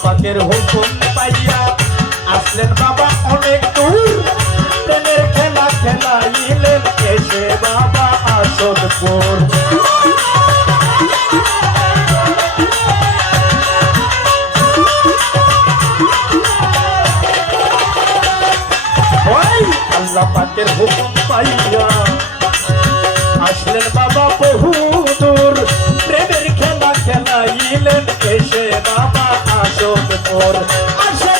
পাকের হুকুম পাইয়া আসলেন বাবা অনেক দূর। প্রেমের খেলা খেলাইলেন এসে বাবা আসন পর আল্লাহ পাইয়া আসলেন বাবা বহু দূর। প্রেমের খেলা খেলাইলেন এসে বাবা আসে পর বাসুকের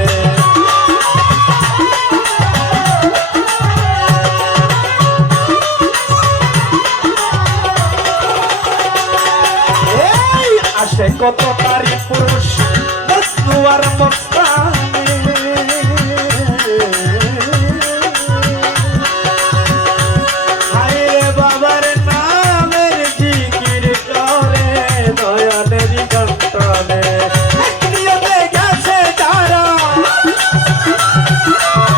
Amen.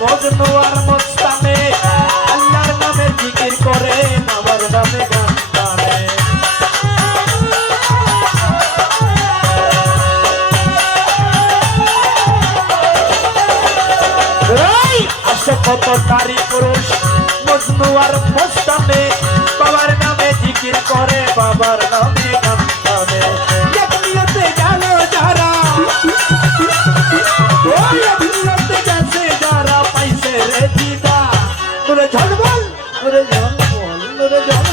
মজনু আর মস্তানে নামে জিকির করে আমার নামে গান পারে আসে কত নারী পুরুষ বাবার নামে জিকির করে, বাবার নামে গান পারে জানো যারা ঝলমল করে জঙ্গল করে জঙ্গল